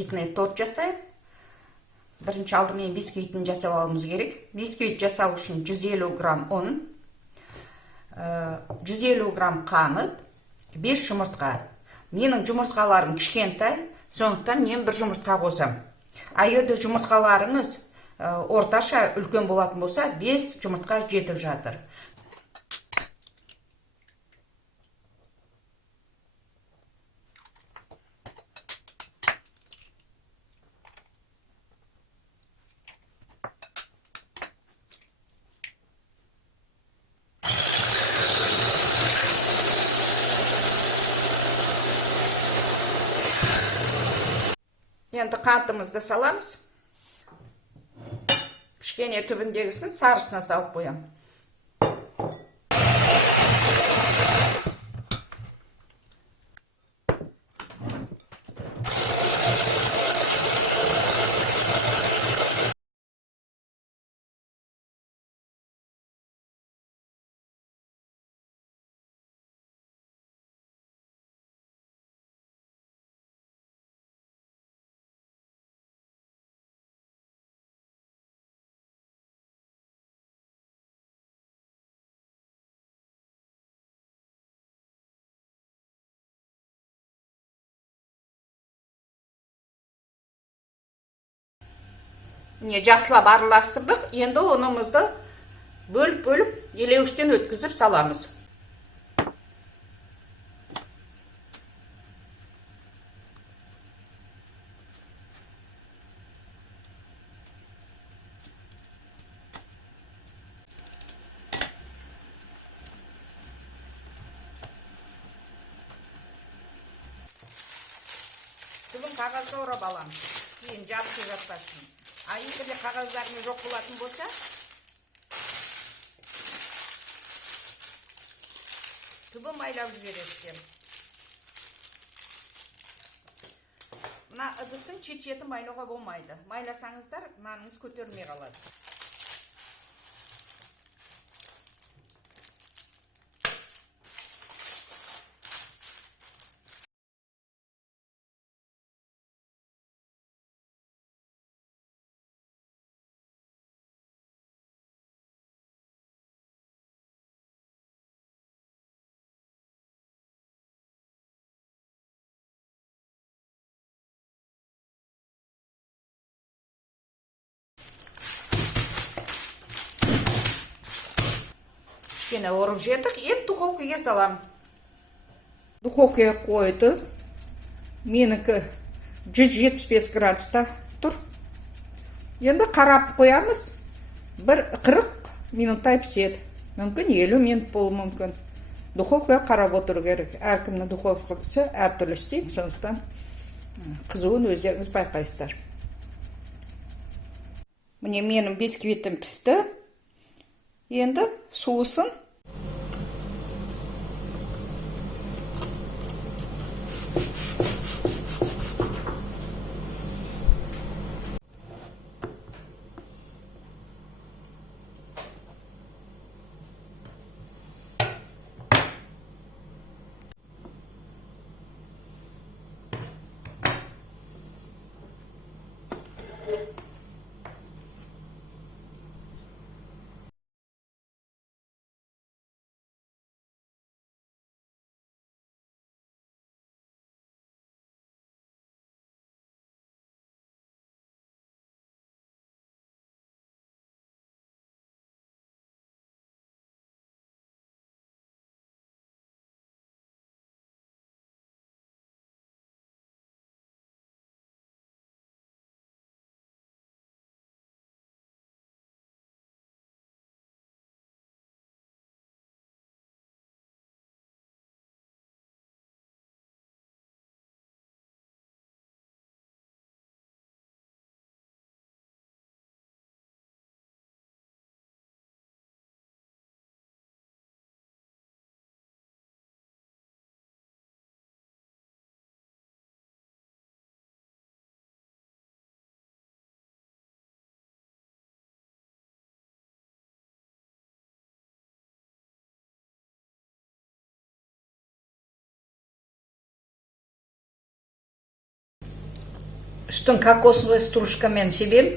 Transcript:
бисквитный торт жасайық. Бірінші алдымен бисквитін жасап алуымыз керек. Бисквит жасау үшін 150 грамм ұн, 150 грамм қант, 5 жұмыртқа. Менің жұмыртқаларым кішкентай, сондықтан мен бір жұмыртқа қосам. Егерде жұмыртқаларыңыз орташа үлкен болатын болса, 5 жұмыртқа жетіп жатыр. Енді қантымызды саламыз. Кішкене түбіндегісін сарысына салып қоям. Міне жақсылап араластырдық. Енді ұнымызды бөліп елеуіштен өткізіп саламыз. Түбін қағазға орап аламыз. Кейін жабысып жатпасын. Егерде қағаздарыңыз жоқ болатын болса, түбін майлап жібересіздер. Мына ыдыстың шет-шетін майлауға болмайды. Майласаңыздар, наныңыз көтерілмей қалады. Кішкене орып жедік, енді духовкаға салам. Духовкаға қойды. Менікі 175 градуста тұр. Енді қарап қоямыз. Бір 40 минуттай піседі. Мүмкін 50 минут болуы мүмкін. Духовкаға қарап отыру керек. Әркімнің духовкасы әртүрлі істейді, сондықтан қызуын өздеріңіз байқайсыздар. Міне менің бисквитім пісті. Енді суысын Үстін кокосовый стружкамен себем.